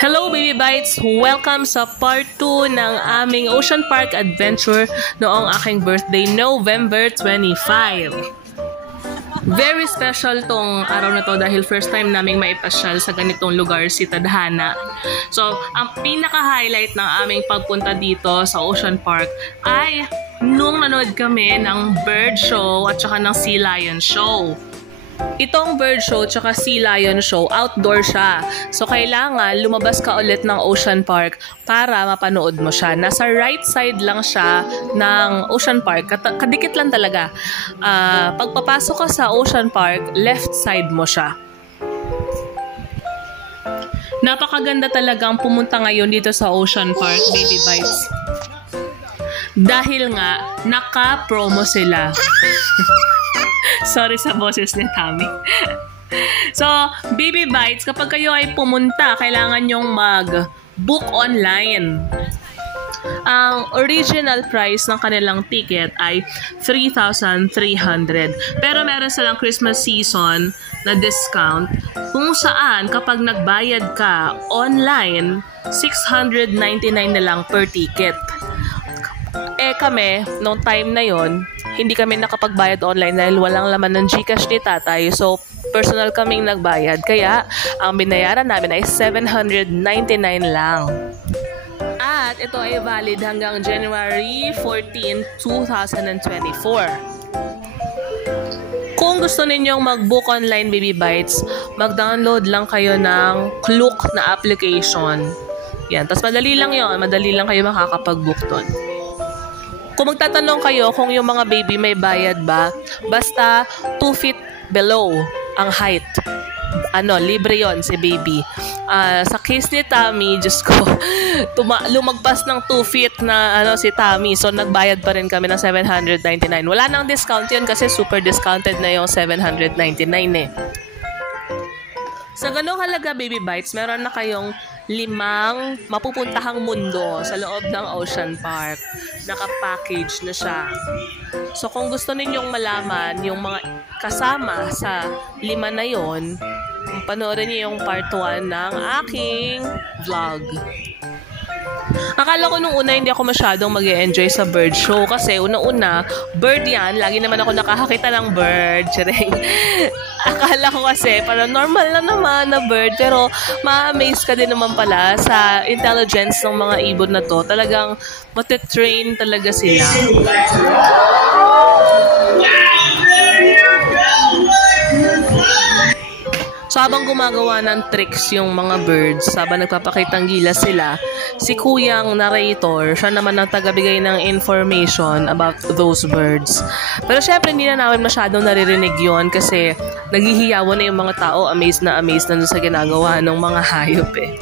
Hello Baby Bites! Welcome sa part 2 ng aming Ocean Park Adventure noong aking birthday, November 25. Very special tong araw na to dahil first time naming maipasyal sa ganitong lugar si Tadhana. So, ang pinaka-highlight ng aming pagpunta dito sa Ocean Park ay nung nanood kami ng bird show at saka ng sea lion show. Itong bird show tsaka sea lion show, outdoor siya. So, kailangan lumabas ka ulit ng Ocean Park para mapanood mo siya. Nasa right side lang siya ng Ocean Park. Kadikit lang talaga. Pagpapasok ka sa Ocean Park, left side mo siya. Napakaganda talagang pumunta ngayon dito sa Ocean Park, Baby Bites. Dahil nga, naka-promo sila. Sorry sa boses ni Tammy. So, Baby Bites, kapag kayo ay pumunta, kailangan nyong mag-book online. Ang original price ng kanilang ticket ay 3,300. Pero meron silang Christmas season na discount kung saan kapag nagbayad ka online, 699 na lang per ticket. Kami, nung time na yon, hindi kami nakapagbayad online dahil walang laman ng GCash ni tatay. So, personal kaming nagbayad. Kaya, ang binayaran namin ay 799 lang. At ito ay valid hanggang January 14, 2024. Kung gusto ninyong mag-book online, Baby Bites, mag-download lang kayo ng Klook na application. Yan. Tapos madali lang yon. Madali lang kayo makakapag-book doon. Kung magtatanong kayo kung yung mga baby may bayad ba, basta 2 feet below ang height. Libre yon si baby. Sa case ni Tammy, Diyos ko, lumagpas ng 2 feet na si Tammy. So, nagbayad pa rin kami ng 799. Wala nang discount yun kasi super discounted na yung 799 eh. Sa ganong halaga, Baby Bites, meron na kayong 5 mapupuntahang mundo sa loob ng Ocean Park. Naka-package na siya. So, kung gusto ninyong malaman yung mga kasama sa 5 na yon, panoorin niyo yung part 1 ng aking vlog. Akala ko nung una hindi ako masyadong mag-e-enjoy sa bird show kasi una-una, bird yan. Lagi naman ako nakakakita ng bird. Tsering. Akala ko kasi parang normal lang naman na bird pero ma-amaze ka din naman pala sa intelligence ng mga ibon na to. Talagang matitrain talaga sila. So, habang gumagawa ng tricks yung mga birds, habang nagpapakitang gilas sila, si kuyang narrator, siya naman ang tagabigay ng information about those birds. Pero syempre, hindi na namin masyadong naririnig yon kasi naghihiyawan na yung mga tao, amazed na sa ginagawa ng mga hayop eh.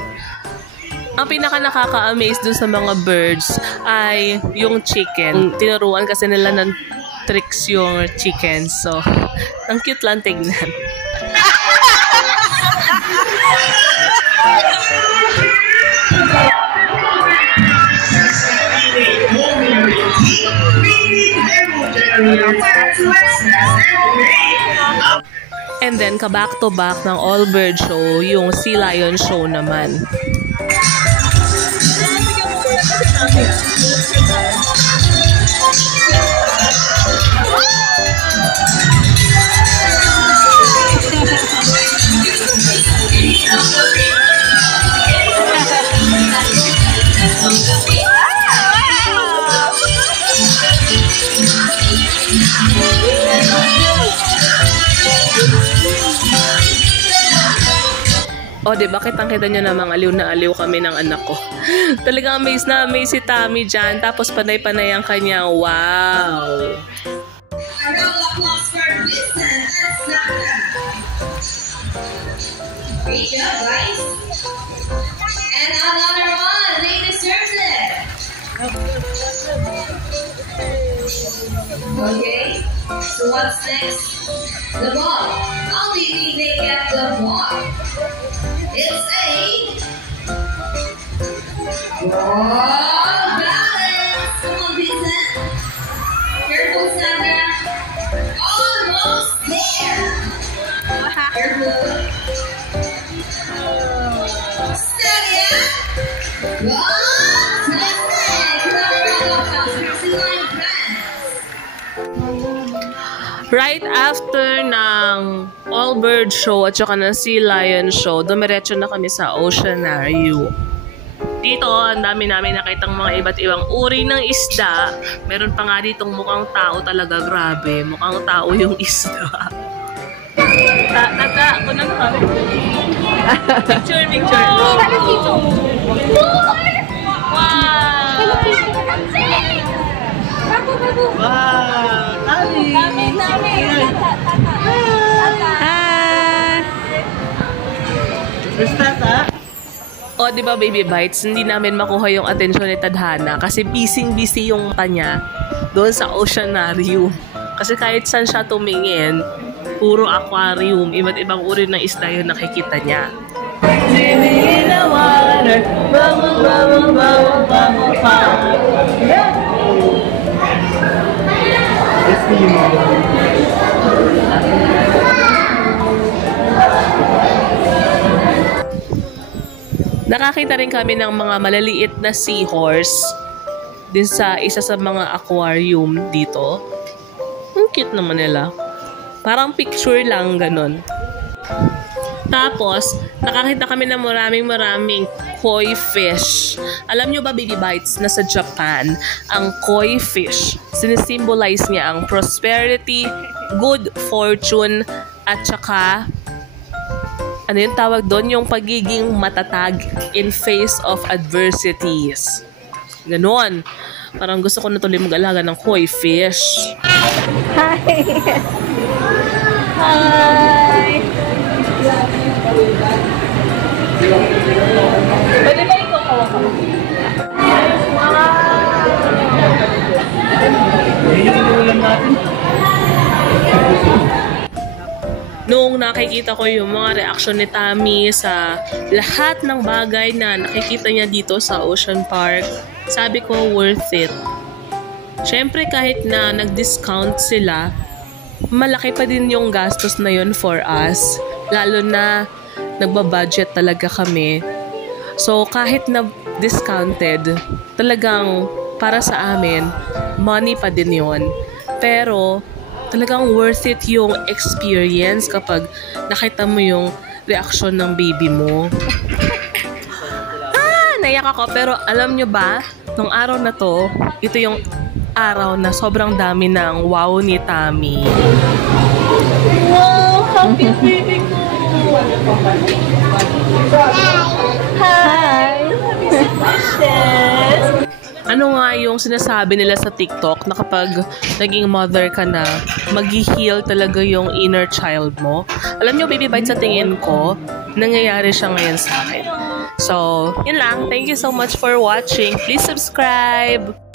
Ang pinaka nakaka-amaze dun sa mga birds ay yung chicken. Tinuruan kasi nila ng tricks yung chicken. So, ang cute lang tignan. And then, ka-back-to-back ng all bird show, yung sea lion show naman. Diba? Kitang-kita nyo namang aliw na aliw kami ng anak ko. Talagang amaze na amaze si Tammy dyan. Tapos panay-panay ang kanya. Wow! Great job, guys! And another one! They deserve it! Okay, so what's next? The ball. How do you think they get the ball? It's a balance. Come on, Vincent. Careful, Sandra. Almost there. Careful. Steady. after ng All-Bird Show at saka ng Sea Lion Show, dumiretso na kami sa Oceanarium. Dito, ang dami namin nakitang mga iba't ibang uri ng isda. Meron pa nga ditong mukhang tao talaga, grabe. Mukhang tao yung isda. Tata, ako nang kami. Picture. Wow! Tali! Hi! Where's Tata? O, di ba Baby Bites, hindi namin makuha yung atensyon ni Tadhana kasi busy yung mata niya doon sa Oceanarium. Kasi kahit saan siya tumingin, puro aquarium, iba't ibang uri ng isda yung nakikita niya. Swimming in the water, bubble, bubble, bubble, bubble pop. Nakakita rin kami ng mga malaliit na seahorse din sa isa sa mga aquarium dito. Ang cute naman nila. Parang picture lang, ganun. Tapos, nakakita kami ng maraming koi fish. Alam nyo ba, Baby Bites, na sa Japan, ang koi fish, sinisimbolize niya ang prosperity, good fortune, at saka, ano yung tawag doon? Yung pagiging matatag in face of adversities. Ganon. Parang gusto ko na tuloy mag-alaga ng koi fish. Hi! Pwede ba ikaw kawak ka? Noong nakikita ko yung mga reaksyon ni Tammy sa lahat ng bagay na nakikita niya dito sa Ocean Park, sabi ko worth it. Siyempre kahit na nag-discount sila, malaki pa din yung gastos na yun for us. Lalo na nagbabudget talaga kami. So kahit na discounted, talagang para sa amin, money pa din yun. Pero talagang worth it yung experience kapag nakita mo yung reaction ng baby mo. Naiyak ako. Pero alam nyo ba, nung araw na to, ito yung araw na sobrang dami ng wow ni Tammy. Wow! Happy baby ko! Hi! Ano nga yung sinasabi nila sa TikTok na kapag naging mother ka na, mag-heal talaga yung inner child mo? Alam nyo, Baby Bites, sa tingin ko, nangyayari siya ngayon sa akin. So, yun lang. Thank you so much for watching. Please subscribe!